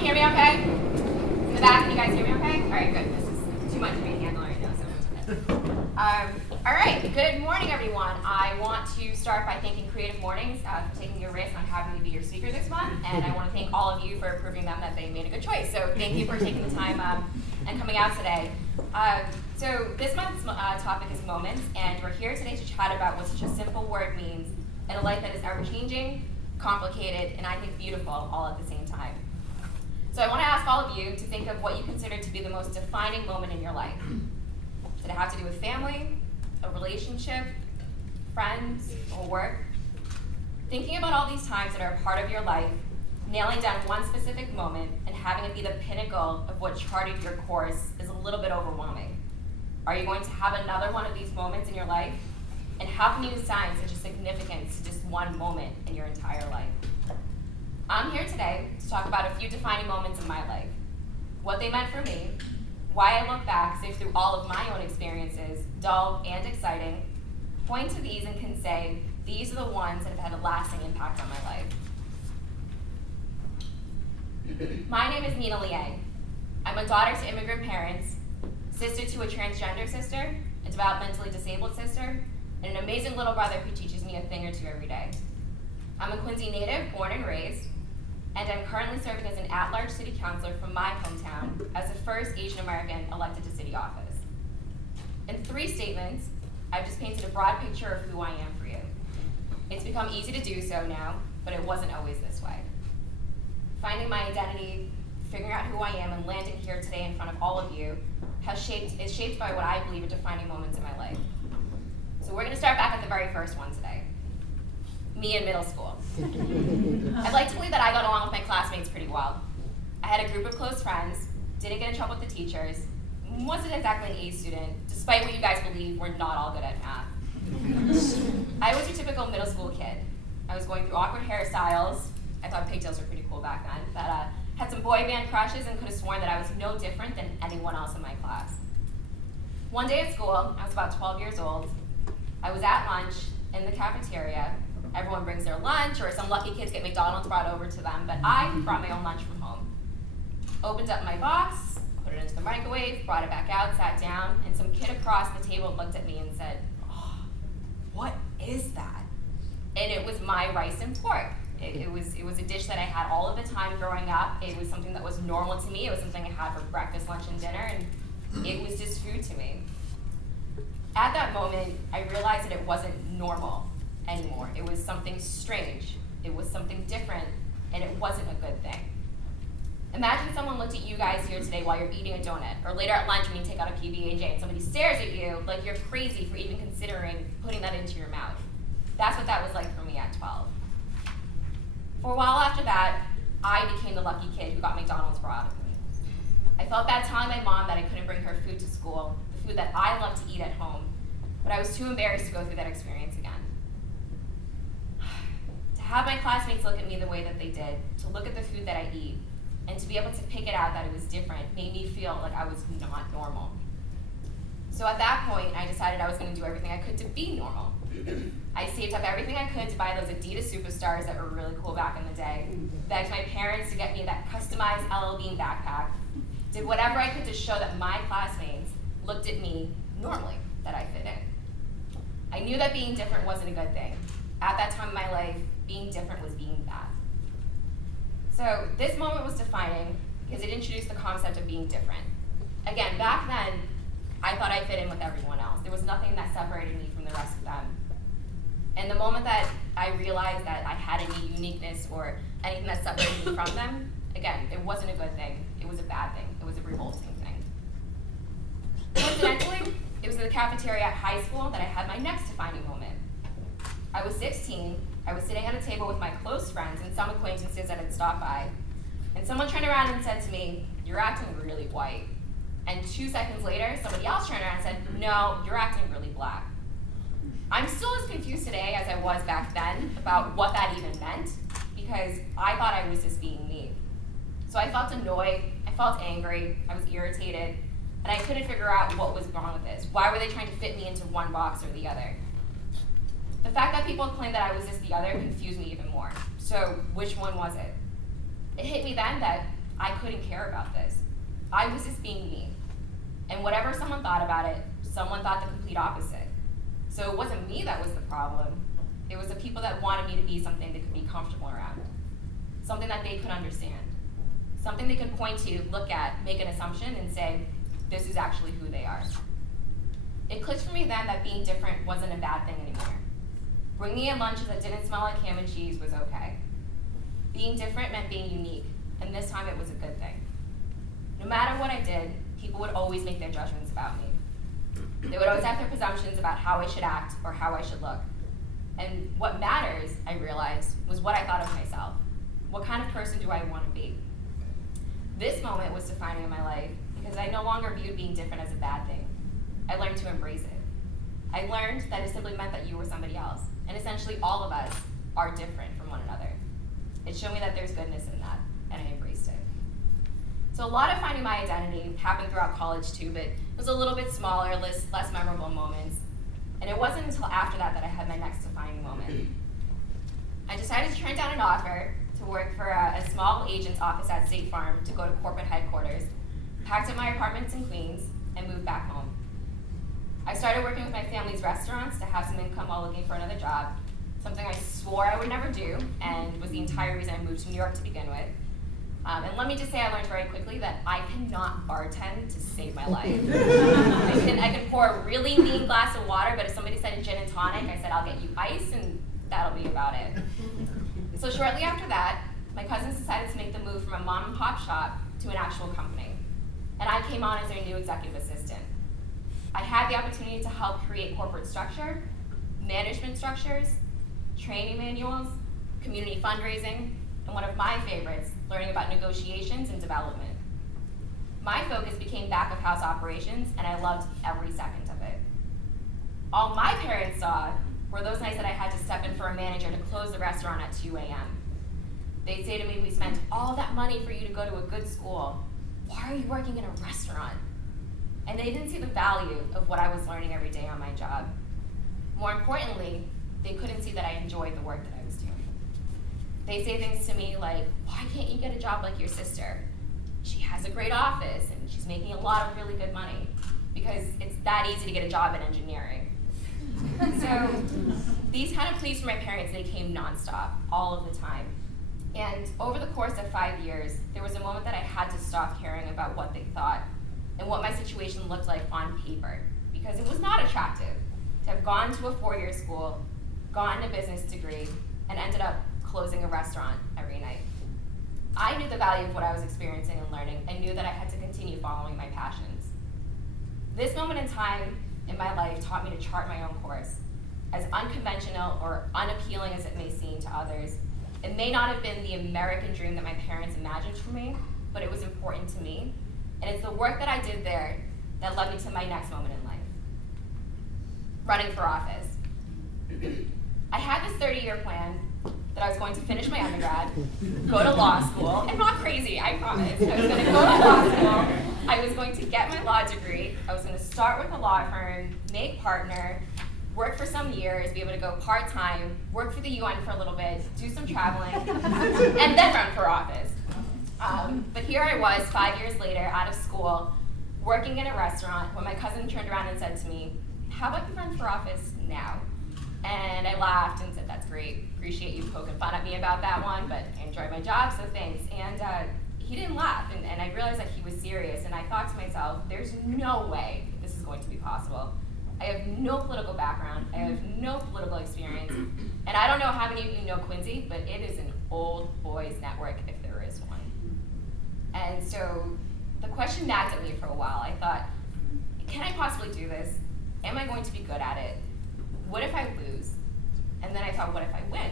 Hear me okay? In the back, can you guys hear me okay? All right, good. This is too much for me to handle right now. All right, good morning, everyone. I want to start by thanking CreativeMornings for taking a risk on having me be your speaker this month, and I want to thank all of you for proving them that they made a good choice. So thank you for taking the time and coming out today. So this month's topic is moments, and we're here today to chat about what such a simple word means in a life that is ever-changing, complicated, and I think beautiful all at the same time. So I want to ask all of you to think of what you consider to be the most defining moment in your life. Did it have to do with family, a relationship, friends, or work? Thinking about all these times that are a part of your life, nailing down one specific moment, and having it be the pinnacle of what charted your course is a little bit overwhelming. Are you going to have another one of these moments in your life? And how can you assign such a significance to just one moment in your entire life? I'm here today to talk about a few defining moments in my life, what they meant for me, why I look back, sift through all of my own experiences, dull and exciting, point to these and can say, these are the ones that have had a lasting impact on my life. My name is Liang. I'm a daughter to immigrant parents, sister to a transgender sister, a developmentally disabled sister, and an amazing little brother who teaches me a thing or two every day. I'm a Quincy native, born and raised, and I'm currently serving as an at-large city councilor from my hometown as the first Asian American elected to city office. In 3 statements, I've just painted a broad picture of who I am for you. It's become easy to do so now, but it wasn't always this way. Finding my identity, figuring out who I am, and landing here today in front of all of you is shaped by what I believe are defining moments in my life. So we're going to start back at the very first one today. Me in middle school. I'd like to believe that I got along with my classmates pretty well. I had a group of close friends, didn't get in trouble with the teachers, wasn't exactly an A student, despite what you guys believe, we're not all good at math. I was your typical middle school kid. I was going through awkward hairstyles. I thought pigtails were pretty cool back then, but had some boy band crushes and could have sworn that I was no different than anyone else in my class. One day at school, I was about 12 years old. I was at lunch in the cafeteria. Everyone brings their lunch, or some lucky kids get McDonald's brought over to them, but I brought my own lunch from home. Opened up my box, put it into the microwave, brought it back out, sat down, and some kid across the table looked at me and said, "Oh, what is that?" And it was my rice and pork. It was a dish that I had all of the time growing up. It was something that was normal to me. It was something I had for breakfast, lunch, and dinner, and it was just food to me. At that moment, I realized that it wasn't normal anymore. It was something strange. It was something different, and it wasn't a good thing. Imagine someone looked at you guys here today while you're eating a donut, or later at lunch when you take out a PB&J and somebody stares at you like you're crazy for even considering putting that into your mouth. That's what that was like for me at 12. For a while after that, I became the lucky kid who got McDonald's brought. I felt bad telling my mom that I couldn't bring her food to school, the food that I love to eat at home, but I was too embarrassed to go through that experience again. To have my classmates look at me the way that they did, to look at the food that I eat, and to be able to pick it out that it was different made me feel like I was not normal. So at that point, I decided I was going to do everything I could to be normal. I saved up everything I could to buy those Adidas Superstars that were really cool back in the day, begged my parents to get me that customized LL Bean backpack, did whatever I could to show that my classmates looked at me normally, that I fit in. I knew that being different wasn't a good thing. At that time in my life, being different was being bad. So this moment was defining because it introduced the concept of being different. Again, back then, I thought I fit in with everyone else. There was nothing that separated me from the rest of them. And the moment that I realized that I had any uniqueness or anything that separated me from them, again, it wasn't a good thing. It was a bad thing. It was a revolting thing. Coincidentally, it was in the cafeteria at high school that I had my next defining moment. I was 16, I I was sitting at a table with my close friends and some acquaintances that had stopped by, and someone turned around and said to me, "You're acting really white." And 2 seconds later, somebody else turned around and said, "No, you're acting really black." I'm still as confused today as I was back then about what that even meant, because I thought I was just being me. So I felt annoyed, I felt angry, I was irritated, and I couldn't figure out what was wrong with this. Why were they trying to fit me into one box or the other? The fact that people claimed that I was just the other confused me even more. So which one was it? It hit me then that I couldn't care about this. I was just being me. And whatever someone thought about it, someone thought the complete opposite. So it wasn't me that was the problem. It was the people that wanted me to be something they could be comfortable around. Something that they could understand. Something they could point to, look at, make an assumption, and say, this is actually who they are. It clicked for me then that being different wasn't a bad thing anymore. Bringing in lunches that didn't smell like ham and cheese was okay. Being different meant being unique, and this time it was a good thing. No matter what I did, people would always make their judgments about me. They would always have their presumptions about how I should act or how I should look. And what matters, I realized, was what I thought of myself. What kind of person do I want to be? This moment was defining in my life because I no longer viewed being different as a bad thing. I learned to embrace it. I learned that it simply meant that you were somebody else, and essentially all of us are different from one another. It showed me that there's goodness in that, and I embraced it. So a lot of finding my identity happened throughout college too, but it was a little bit smaller, less memorable moments. And it wasn't until after that that I had my next defining moment. I decided to turn down an offer to work for a small agent's office at State Farm to go to corporate headquarters, packed up my apartments in Queens, and moved back home. I started working with my family's restaurants to have some income while looking for another job, something I swore I would never do, and was the entire reason I moved to New York to begin with. And let me just say I learned very quickly that I cannot bartend to save my life. I can pour a really mean glass of water, but if somebody said a gin and tonic, I said I'll get you ice, and that'll be about it. So shortly after that, my cousins decided to make the move from a mom and pop shop to an actual company. And I came on as their new executive assistant. I had the opportunity to help create corporate structure, management structures, training manuals, community fundraising, and one of my favorites, learning about negotiations and development. My focus became back of house operations, and I loved every second of it. All my parents saw were those nights that I had to step in for a manager to close the restaurant at 2 a.m. They'd say to me, "We spent all that money for you to go to a good school. Why are you working in a restaurant?" And they didn't see the value of what I was learning every day on my job. More importantly, they couldn't see that I enjoyed the work that I was doing. They say things to me like, "Why can't you get a job like your sister? She has a great office and she's making a lot of really good money," because it's that easy to get a job in engineering. So these kind of pleas from my parents, they came nonstop, all of the time. And over the course of 5 years, there was a moment that I had to stop caring about what they thought and what my situation looked like on paper, because it was not attractive to have gone to a 4-year school, gotten a business degree, and ended up closing a restaurant every night. I knew the value of what I was experiencing and learning, and knew that I had to continue following my passions. This moment in time in my life taught me to chart my own course. As unconventional or unappealing as it may seem to others, it may not have been the American dream that my parents imagined for me, but it was important to me, and it's the work that I did there that led me to my next moment in life. Running for office. I had this 30-year plan that I was going to finish my undergrad, go to law school, and not crazy, I promise. I was going to go to law school, I was going to get my law degree, I was going to start with a law firm, make partner, work for some years, be able to go part-time, work for the UN for a little bit, do some traveling, and then run for office. But here I was, 5 years later, out of school, working in a restaurant, when my cousin turned around and said to me, "How about you run for office now?" And I laughed and said, "That's great. Appreciate you poking fun at me about that one, but I enjoy my job, so thanks." And he didn't laugh, and I realized that he was serious, and I thought to myself, there's no way this is going to be possible. I have no political background, I have no political experience, and I don't know how many of you know Quincy, but it is an old boys network if there is one. And so the question nagged at me for a while. I thought, can I possibly do this? Am I going to be good at it? What if I lose? And then I thought, what if I win?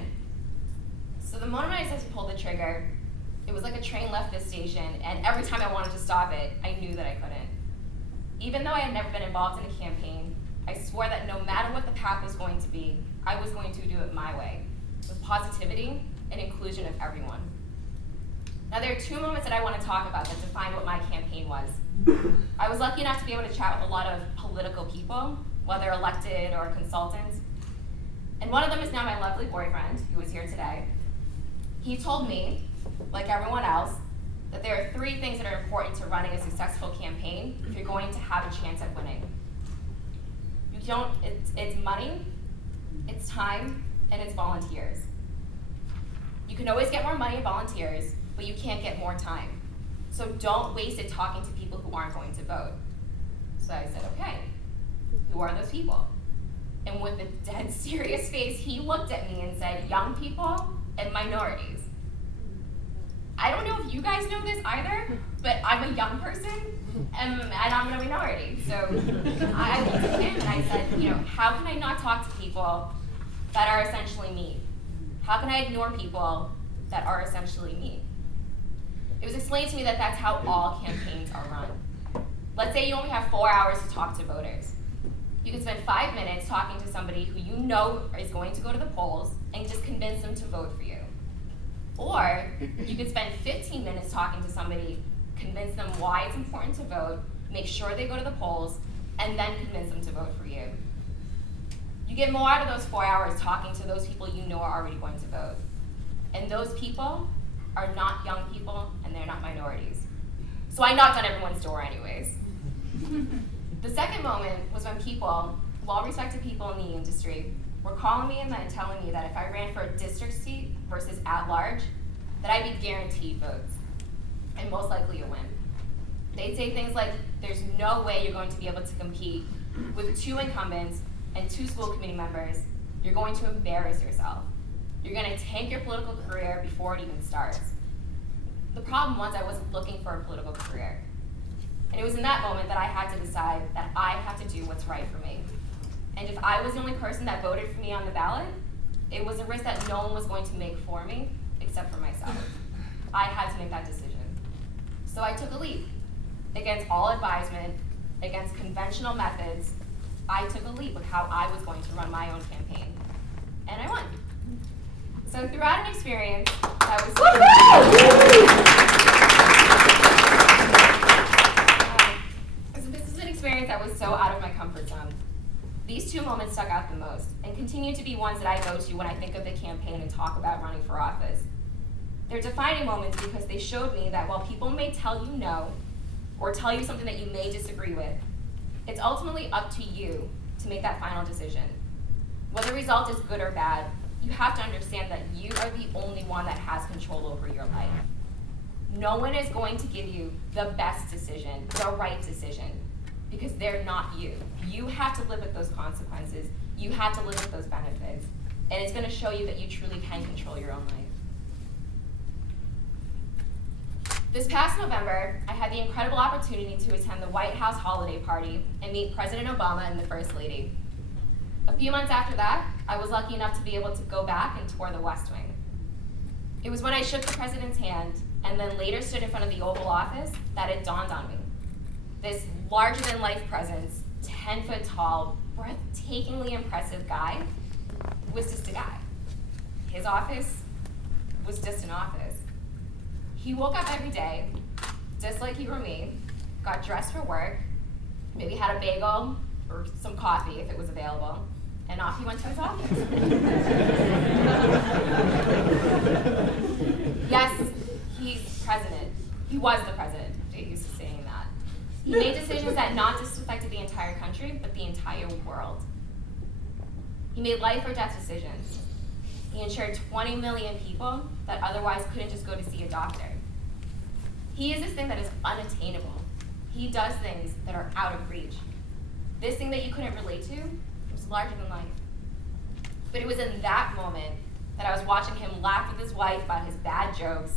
trigger, it was like a train left this station, and every time I wanted to stop it, I knew that I couldn't. Even though I had never been involved in a campaign, I swore that no matter what the path was going to be, I was going to do it my way, with positivity and inclusion of everyone. Now, there are two moments that I want to talk about that define what my campaign was. I was lucky enough to be able to chat with a lot of political people, whether elected or consultants. And one of them is now my lovely boyfriend, who is here today. He told me, like everyone else, that there are three things that are important to running a successful campaign if you're going to have a chance at winning. It's money, it's time, and it's volunteers. You can always get more money and volunteers, but you can't get more time. So don't waste it talking to people who aren't going to vote. So I said, okay, who are those people? And with a dead serious face, he looked at me and said, young people and minorities. I don't know if you guys know this either, but I'm a young person and I'm a minority. So I looked at him and I said, how can I not talk to people that are essentially me? How can I ignore people that are essentially me? It was explained to me that that's how all campaigns are run. Let's say you only have 4 hours to talk to voters. You could spend 5 minutes talking to somebody who you know is going to go to the polls and just convince them to vote for you. Or you could spend 15 minutes talking to somebody, convince them why it's important to vote, make sure they go to the polls, and then convince them to vote for you. You get more out of those 4 hours talking to those people you know are already going to vote. And those people are not young people, and they're not minorities. So I knocked on everyone's door anyways. The second moment was when people, well-respected people in the industry, were calling me and then telling me that if I ran for a district seat versus at large, that I'd be guaranteed votes, and most likely a win. They'd say things like, there's no way you're going to be able to compete with 2 incumbents and 2 school committee members. You're going to embarrass yourself. You're going to tank your political career before it even starts. The problem was I wasn't looking for a political career. And it was in that moment that I had to decide that I have to do what's right for me. And if I was the only person that voted for me on the ballot, it was a risk that no one was going to make for me except for myself. I had to make that decision. So I took a leap. Against all advisement, against conventional methods, I took a leap of how I was going to run my own campaign. And I won. So throughout an experience that was this is an experience that was so out of my comfort zone. These 2 moments stuck out the most and continue to be ones that I go to when I think of the campaign and talk about running for office. They're defining moments because they showed me that while people may tell you no or tell you something that you may disagree with, it's ultimately up to you to make that final decision. Whether the result is good or bad, you have to understand that you are the only one that has control over your life. No one is going to give you the best decision, the right decision, because they're not you. You have to live with those consequences. You have to live with those benefits. And it's going to show you that you truly can control your own life. This past November, I had the incredible opportunity to attend the White House holiday party and meet President Obama and the First Lady. A few months after that, I was lucky enough to be able to go back and tour the West Wing. It was when I shook the president's hand and then later stood in front of the Oval Office that it dawned on me. This larger-than-life presence, 10 foot tall, breathtakingly impressive guy was just a guy. His office was just an office. He woke up every day, just like you or me, got dressed for work, maybe had a bagel or some coffee if it was available, and off he went to his office. Yes, he's president. He was the president. Jay used to saying that. He made decisions that not just affected the entire country, but the entire world. He made life or death decisions. He ensured 20 million people that otherwise couldn't just go to see a doctor. He is this thing that is unattainable. He does things that are out of reach. This thing that you couldn't relate to was larger than life. But it was in that moment that I was watching him laugh with his wife about his bad jokes,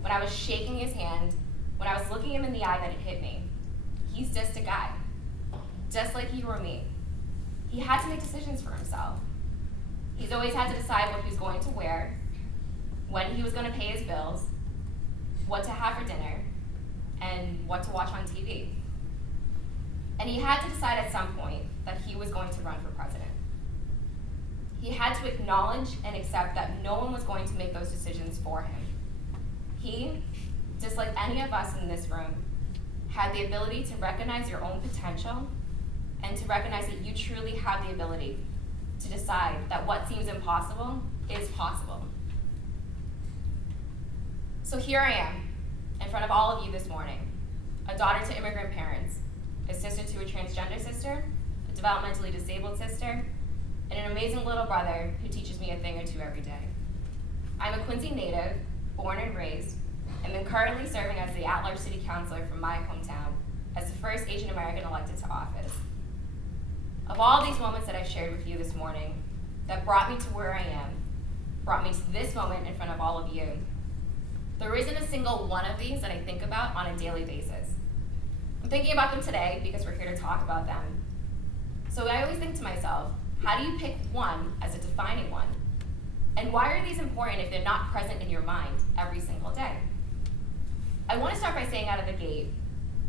when I was shaking his hand, when I was looking him in the eye that it hit me. He's just a guy, just like you or me. He had to make decisions for himself. He's always had to decide what he was going to wear, when he was going to pay his bills, what to have for dinner, and what to watch on TV. And he had to decide at some point that he was going to run for president. He had to acknowledge and accept that no one was going to make those decisions for him. He, just like any of us in this room, had the ability to recognize your own potential and to recognize that you truly have the ability to decide that what seems impossible is possible. So here I am, in front of all of you this morning, a daughter to immigrant parents, a sister to a transgender sister, a developmentally disabled sister, and an amazing little brother who teaches me a thing or two every day. I'm a Quincy native, born and raised, and am currently serving as the at-large city councilor from my hometown as the first Asian American elected to office. Of all these moments that I've shared with you this morning that brought me to where I am, brought me to this moment in front of all of you, there isn't a single one of these that I think about on a daily basis. I'm thinking about them today because we're here to talk about them. So I always think to myself, how do you pick one as a defining one? And why are these important if they're not present in your mind every single day? I want to start by saying out of the gate,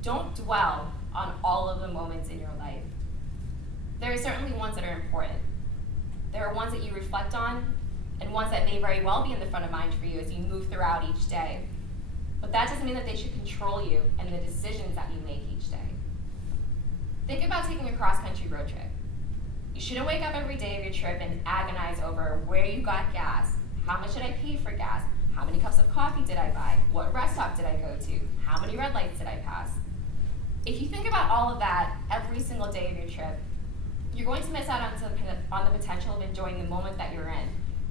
don't dwell on all of the moments in your life. There are certainly ones that are important. There are ones that you reflect on, and ones that may very well be in the front of mind for you as you move throughout each day. But that doesn't mean that they should control you and the decisions that you make each day. Think about taking a cross-country road trip. You shouldn't wake up every day of your trip and agonize over where you got gas, how much did I pay for gas, how many cups of coffee did I buy, what rest stop did I go to, how many red lights did I pass. If you think about all of that every single day of your trip, you're going to miss out on the potential of enjoying the moment that you're in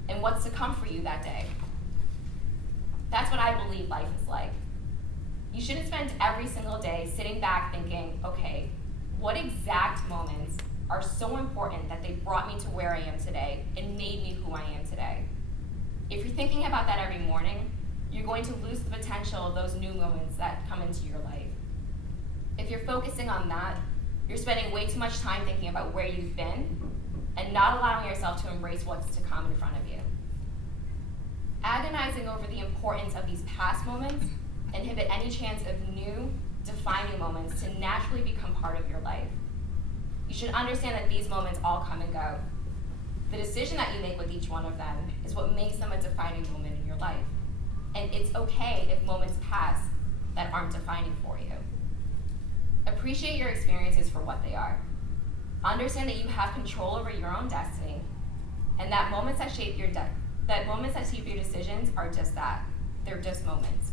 and what's to come for you that day. That's what I believe life is like. You shouldn't spend every single day sitting back thinking, okay, what exact moments are so important that they brought me to where I am today and made me who I am today? If you're thinking about that every morning, you're going to lose the potential of those new moments that come into your life. If you're focusing on that, you're spending way too much time thinking about where you've been and not allowing yourself to embrace what's to come in front of you. Agonizing over the importance of these past moments inhibit any chance of new, defining moments to naturally become part of your life. You should understand that these moments all come and go. The decision that you make with each one of them is what makes them a defining moment in your life. And it's okay if moments pass that aren't defining for you. Appreciate your experiences for what they are. Understand that you have control over your own destiny, and that moments that shape your decisions are just that. They're just moments.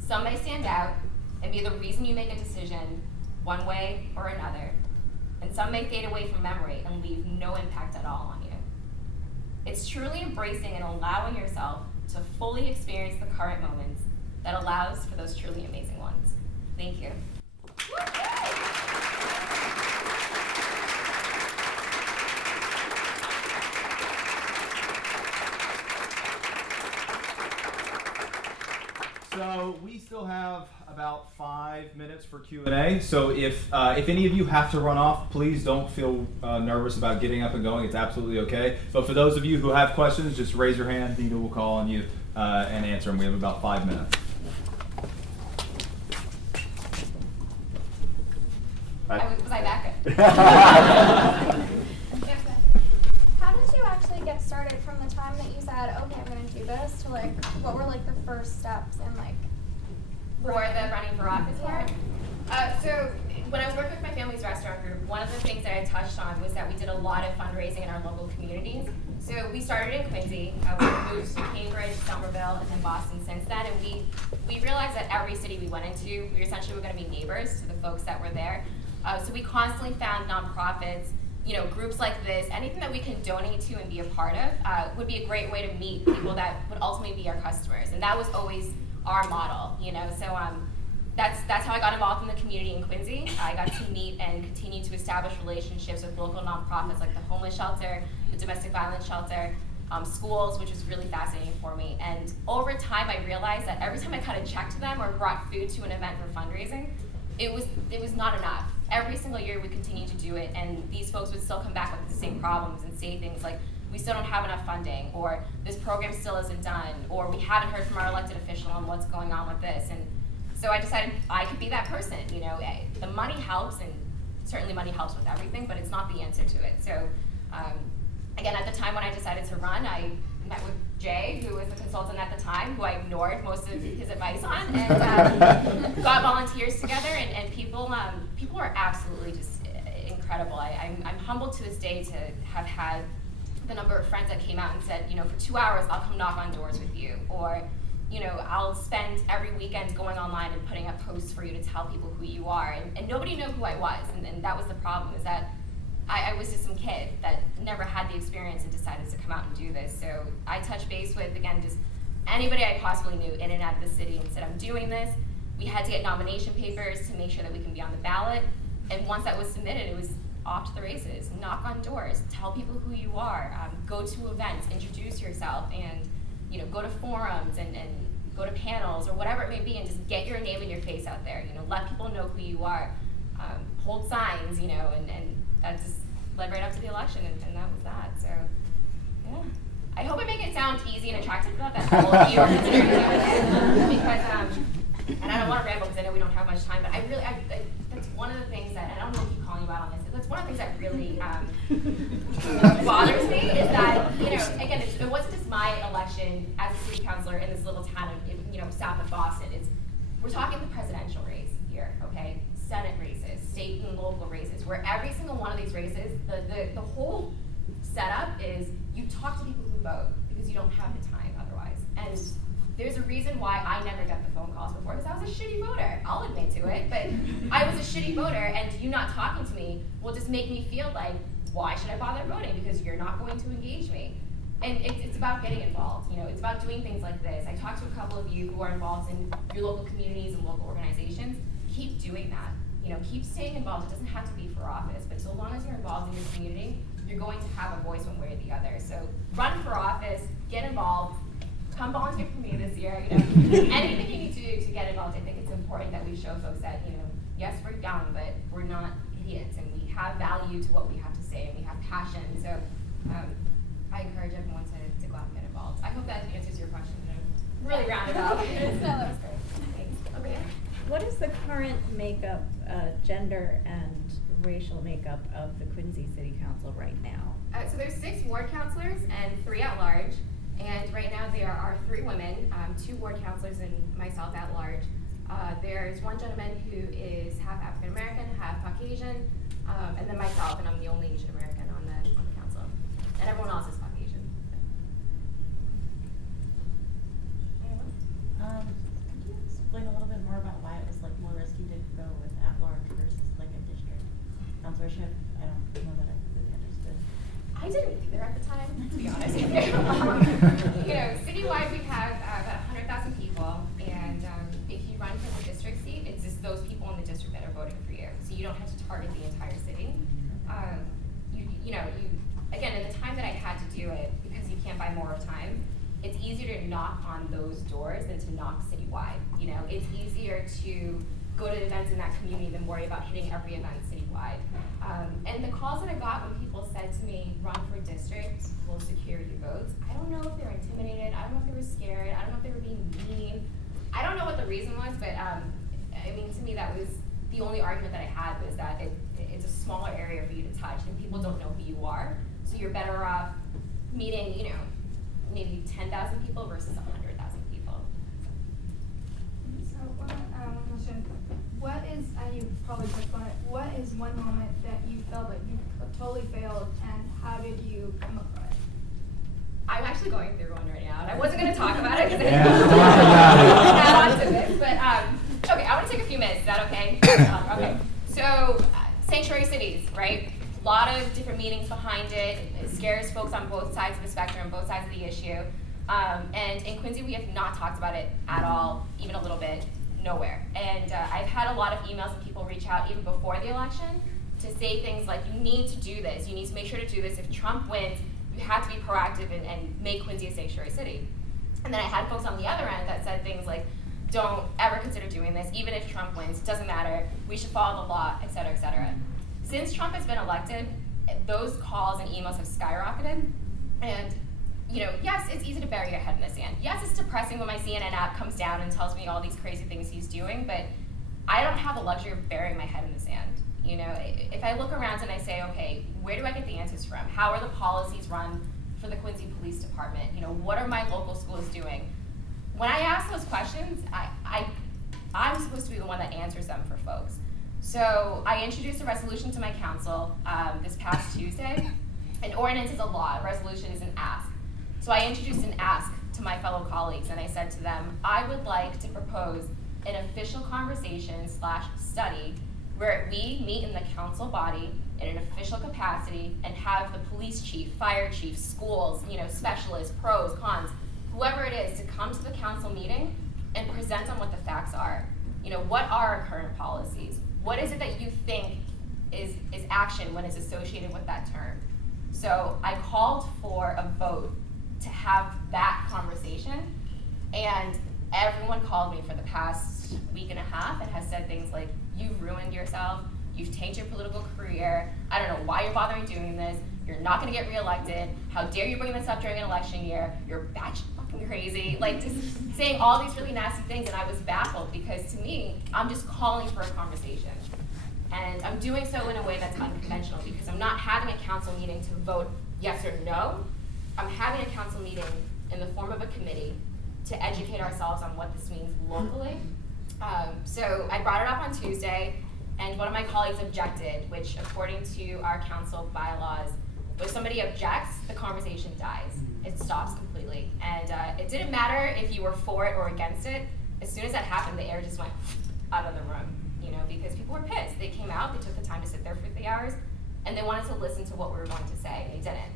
Some may stand out and be the reason you make a decision one way or another, and some may fade away from memory and leave no impact at all on you. It's truly embracing and allowing yourself to fully experience the current moments that allows for those truly amazing ones. Thank you. So we still have about 5 minutes for Q&A. So if any of you have to run off, please don't feel nervous about getting up and going. It's absolutely okay. But for those of you who have questions, just raise your hand. Nina will call on you and answer them. We have about 5 minutes. Was I back? How did you actually get started from the time that you said, okay, I'm going to do this, to like, what were like the first steps in like For the running for office part? So when I was working with my family's restaurant group, one of the things that I touched on was that we did a lot of fundraising in our local communities. So we started in Quincy, we moved to Cambridge, Somerville, and then Boston since then, and we realized that every city we went into, we essentially were going to be neighbors to the folks that were there. So we constantly found nonprofits, groups like this, anything that we can donate to and be a part of would be a great way to meet people that would ultimately be our customers. And that was always our model, So that's how I got involved in the community in Quincy. I got to meet and continue to establish relationships with local nonprofits like the homeless shelter, the domestic violence shelter, schools, which was really fascinating for me. And over time, I realized that every time I cut a check to them or brought food to an event for fundraising, it was not enough. Every single year we continued to do it, and these folks would still come back with the same problems and say things like, we still don't have enough funding, or this program still isn't done, or we haven't heard from our elected official on what's going on with this. And so I decided I could be that person. The money helps, and certainly money helps with everything, but it's not the answer to it. So again, at the time when I decided to run, I met with Jay, who was the consultant at the time, who I ignored most of his advice on, and got volunteers together, and people are absolutely just incredible. I'm humbled to this day to have had the number of friends that came out and said, for 2 hours I'll come knock on doors with you, or I'll spend every weekend going online and putting up posts for you to tell people who you are, and nobody knew who I was, and that was the problem, is that I was just some kid that never had the experience and decided to come out and do this. So I touched base with, again, just anybody I possibly knew in and out of the city and said, I'm doing this. We had to get nomination papers to make sure that we can be on the ballot. And once that was submitted, it was off to the races. Knock on doors, tell people who you are, go to events, introduce yourself, and go to forums and go to panels or whatever it may be, and just get your name and your face out there. Let people know who you are. Hold signs, and that just led right up to the election, and that was that. So, yeah. I hope I make it sound easy and attractive enough that all of you are considering doing it. Because, and I don't want to ramble because I know we don't have much time, but that's one of the things that, and I don't know if keep calling you out on this, that's one of the things that really bothers me, is that, again, it wasn't just my election as a city councilor in this little town of, south of Boston. We're talking the presidential race here, okay? Senate races, state and local races, where every single one of these races, the whole setup is you talk to people who vote because you don't have the time otherwise. And there's a reason why I never got the phone calls before, because I was a shitty voter. I'll admit to it, but I was a shitty voter, and you not talking to me will just make me feel like, why should I bother voting? Because you're not going to engage me. And it's about getting involved. It's about doing things like this. I talked to a couple of you who are involved in your local communities and local organizations. Keep doing that. Keep staying involved. It doesn't have to be for office, but so long as you're involved in your community, you're going to have a voice one way or the other. So run for office, get involved, come volunteer for me this year. Anything you need to do to get involved. I think it's important that we show folks that, yes, we're young, but we're not idiots, and we have value to what we have to say, and we have passion. So I encourage everyone to go out and get involved. I hope that answers your question in a really roundabout. No, that was great. Thanks. Okay. What is the current makeup, gender and racial makeup of the Quincy City Council right now? So there's 6 ward councilors and 3 at large. And right now there are 3 women, 2 ward councilors and myself at large. There's one gentleman who is half African American, half Caucasian, and then myself, and I'm the only Asian American on the council. And everyone else is Caucasian. Anyone? Could you explain a little bit more about why it was more risky to go with at-large versus a district councilorship? I don't know that I really understood. I didn't either at the time, to be honest with you. Citywide we have about 100,000 people, and if you run for the district seat, it's just those people in the district that are voting for you. So you don't have to target the entire city. Again, in the time that I had to do it, because you can't buy more time, it's easier to knock on those doors than to knock citywide. It's easier to go to events in that community than worry about hitting every event citywide. And the calls that I got when people said to me, run for district, we'll secure your votes, I don't know if they were intimidated, I don't know if they were scared, I don't know if they were being mean. I don't know what the reason was, but to me that was the only argument that I had, was that it's a smaller area for you to touch, and people don't know who you are, so you're better off meeting, maybe 10,000 people versus 100,000 people. So one question, what is, and you probably touched on it, what is one moment that you felt that you totally failed, and how did you come up with it? I'm actually going through one right now, and I wasn't going to talk about it because Yeah, I talk about it. add on to this, but okay, I want to take a few minutes. Is that okay? Okay. So, sanctuary cities, right? A lot of different meanings behind it. It scares folks on both sides of the spectrum, both sides of the issue. And in Quincy, we have not talked about it at all, even a little bit, nowhere. And I've had a lot of emails and people reach out even before the election to say things like, you need to do this. You need to make sure to do this. If Trump wins, you have to be proactive and make Quincy a sanctuary city. And then I had folks on the other end that said things like, don't ever consider doing this, even if Trump wins, it doesn't matter, we should follow the law, et cetera, et cetera. Since Trump has been elected, those calls and emails have skyrocketed, and yes, it's easy to bury your head in the sand. Yes, it's depressing when my CNN app comes down and tells me all these crazy things he's doing, but I don't have the luxury of burying my head in the sand. If I look around and I say, okay, where do I get the answers from? How are the policies run for the Quincy Police Department? What are my local schools doing? When I ask those questions, I'm supposed to be the one that answers them for folks. So I introduced a resolution to my council this past Tuesday. An ordinance is a law, a resolution is an ask. So I introduced an ask to my fellow colleagues, and I said to them, I would like to propose an official conversation/study where we meet in the council body in an official capacity and have the police chief, fire chief, schools, specialists, pros, cons, whoever it is, to come to the council meeting and present on what the facts are. What are our current policies? What is it that you think is action when it's associated with that term? So I called for a vote to have that conversation, and everyone called me for the past week and a half and has said things like, you've ruined yourself, you've tanked your political career, I don't know why you're bothering doing this, you're not gonna get reelected, how dare you bring this up during an election year, you're batshit fucking crazy, just saying all these really nasty things, and I was baffled because to me, I'm just calling for a conversation. And I'm doing so in a way that's unconventional because I'm not having a council meeting to vote yes or no. I'm having a council meeting in the form of a committee to educate ourselves on what this means locally. So I brought it up on Tuesday, and one of my colleagues objected, which according to our council bylaws, if somebody objects, the conversation dies. It stops completely. And it didn't matter if you were for it or against it. As soon as that happened, the air just went out of the room, because people were pissed. They came out, they took the time to sit there for 3 hours, and they wanted to listen to what we were going to say, and they didn't.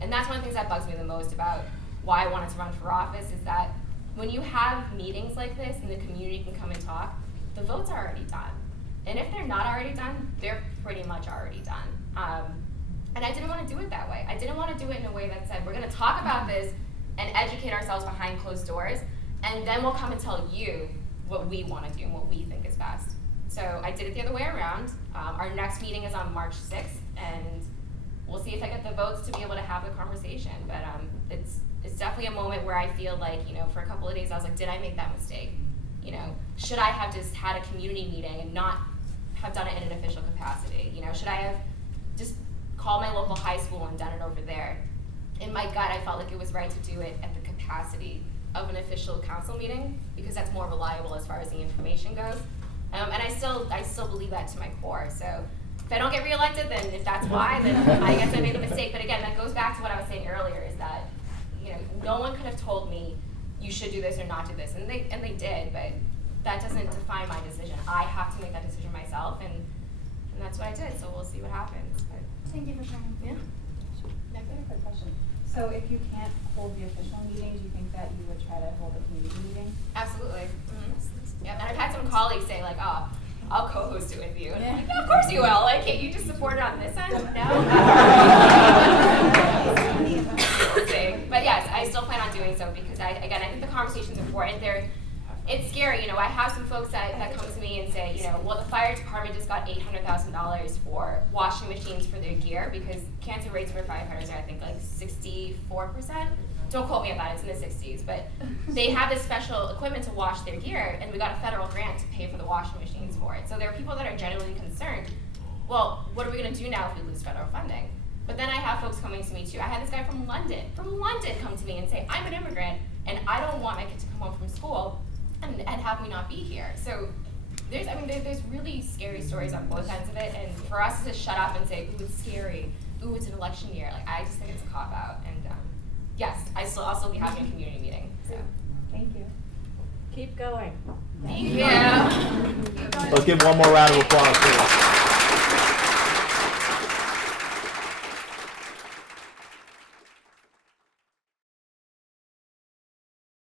And that's one of the things that bugs me the most about why I wanted to run for office is that when you have meetings like this and the community can come and talk, the votes are already done. And if they're not already done, they're pretty much already done. And I didn't want to do it that way. I didn't want to do it in a way that said, we're going to talk about this and educate ourselves behind closed doors, and then we'll come and tell you what we want to do and what we think is best. So I did it the other way around. Our next meeting is on March 6th, and we'll see if I get the votes to be able to have the conversation. But it's definitely a moment where I feel like, for a couple of days I was like, did I make that mistake? Should I have just had a community meeting and not have done it in an official capacity? Should I have just called my local high school and done it over there? In my gut, I felt like it was right to do it at the capacity of an official council meeting because that's more reliable as far as the information goes. And I still believe that to my core. So if I don't get reelected, then if that's why, then I guess I made a mistake. But again, that goes back to what I was saying earlier, is that no one could have told me you should do this or not do this, and they did, but that doesn't define my decision. I have to make that decision myself, and that's what I did. So we'll see what happens. But Thank you for sharing. yeah. I've got a quick question. So if you can't hold the official meetings, you think that you would try to hold a community meeting? Absolutely. Yeah, and I've had some colleagues say like, "Oh, I'll co-host it with you." And I'm like, "Yeah, of course you will. Like, can't you just support it on this end?" No. We'll see. But yes, I still plan on doing so because I think the conversation's important. It's scary. I have some folks that come to me and say, well, the fire department just got $800,000 for washing machines for their gear because cancer rates for firefighters are, I think, like 64%. Don't quote me on that, it's in the 60s. But they have this special equipment to wash their gear, and we got a federal grant to pay for the washing machines for it. So there are people that are genuinely concerned. Well, what are we going to do now if we lose federal funding? But then I have folks coming to me too. I had this guy from London come to me and say, I'm an immigrant, and I don't want my kid to come home from school and have me not be here. So there's really scary stories on both ends of it, and for us to shut up and say, ooh, it's scary, ooh, it's an election year, I just think it's a cop-out. And yes, I'll still be having a community meeting. So Thank you. Keep going. thank you. Let's give one more round of applause, please.